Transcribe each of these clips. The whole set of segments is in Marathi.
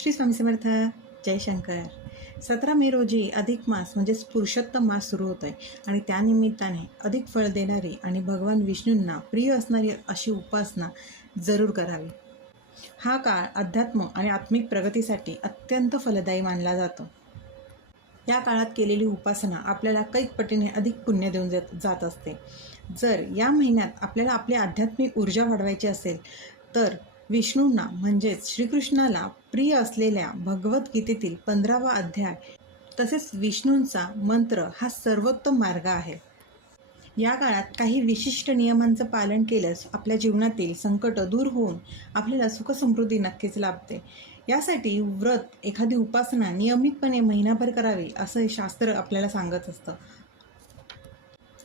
श्री स्वामी समर्थ. जयशंकर. 17 मे रोजी अधिक मास म्हणजेच पुरुषोत्तम मास सुरू होत आहे आणि त्यानिमित्ताने अधिक फळ देणारी आणि भगवान विष्णूंना प्रिय असणारी अशी उपासना जरूर करावी. हा काळ अध्यात्म आणि आत्मिक प्रगतीसाठी अत्यंत फलदायी मानला जातो. या काळात केलेली उपासना आपल्याला कैक पटीने अधिक पुण्य देऊन जात असते. जर या महिन्यात आपल्याला आपली आध्यात्मिक ऊर्जा वाढवायची असेल तर विष्णूंना म्हणजेच श्रीकृष्णाला प्रिय असलेल्या भगवद्गीतेतील 15वा अध्याय तसेच विष्णूंचा मंत्र हा सर्वोत्तम मार्ग आहे. या काळात काही विशिष्ट नियमांचं पालन केल्यास आपल्या जीवनातील संकट दूर होऊन आपल्याला सुखसमृद्धी नक्कीच लाभते. यासाठी व्रत, एखादी उपासना नियमितपणे महिनाभर करावी असं शास्त्र आपल्याला सांगत असतं.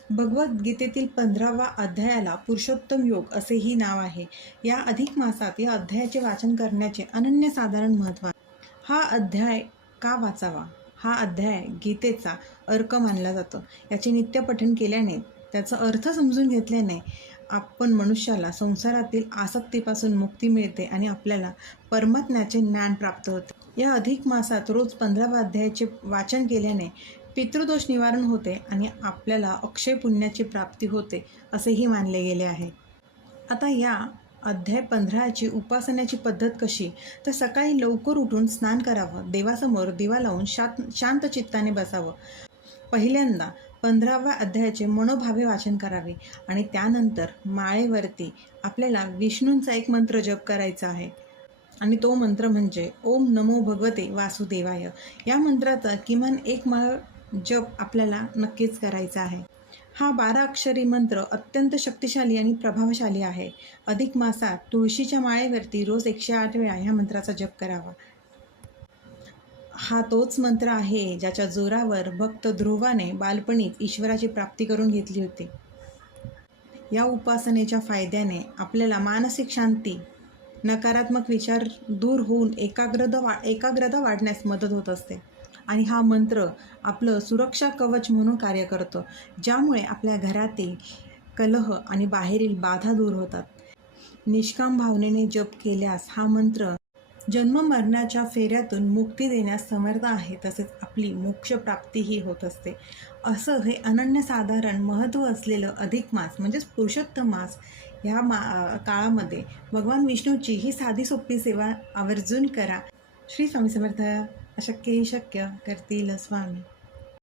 भगवद्गीतेतील 15वा अध्यायाला पुरुषोत्तम योग असेही नाव आहे. या अधिक मासात या अध्यायाचे वाचन करण्याचे अनन्यसाधारण महत्त्व आहे. हा अध्याय का वाचावा? हा अध्याय गीतेचा अर्क मानला जातो. याचे नित्यपठण केल्याने, त्याचा अर्थ समजून घेतल्याने आपण मनुष्याला संसारातील आसक्तीपासून मुक्ती मिळते आणि आपल्याला परमात्म्याचे ज्ञान प्राप्त होते. या अधिक मासात रोज 15वा अध्यायाचे वाचन केल्याने पितृदोष निवारण होते आणि आपल्याला अक्षय पुण्याची प्राप्ती होते असेही मानले गेले आहे. आता या अध्याय 15ची उपासनेची पद्धत कशी? तर सकाळी लवकर उठून स्नान करावं, देवासमोर दिवा लावून शांत चित्ताने बसावं. पहिल्यांदा 15व्या अध्यायाचे मनोभावे वाचन करावे आणि त्यानंतर माळेवरती आपल्याला विष्णूंचा एक मंत्र जप करायचा आहे आणि तो मंत्र म्हणजे ओम नमो भगवते वासुदेवाय. या मंत्राचा किमान एक माळ जप आपल्याला नक्कीच करायचा आहे. हा 12 अक्षरी मंत्र अत्यंत शक्तिशाली आणि प्रभावशाली आहे. अधिक मासात तुळशीच्या माळेवरती रोज 108 वेळा ह्या मंत्राचा जप करावा. हा तोच मंत्र आहे ज्याच्या जोरावर भक्त ध्रुवाने बालपणीच ईश्वराची प्राप्ती करून घेतली होती. या उपासनेच्या फायद्याने आपल्याला मानसिक शांती, नकारात्मक विचार दूर होऊन एकाग्रता वाढण्यास मदत होत असते आणि हा मंत्र आपलं सुरक्षा कवच म्हणून कार्य करतो, ज्यामुळे आपल्या घरातील कलह आणि बाहेरील बाधा दूर होतात. निष्काम भावनेने जप केल्यास हा मंत्र जन्ममरणाच्या फेऱ्यातून मुक्ती देण्यास समर्थ आहे. तसेच आपली मोक्षप्राप्तीही होत असते. असं हे अनन्यसाधारण महत्त्व असलेलं अधिक मास म्हणजेच पुरुषोत्तम मास ह्या काळामध्ये भगवान विष्णूची ही साधी सोपी सेवा आवर्जून करा. श्री स्वामी समर्थ. अशक्य ही शक्य करतील स्वामी.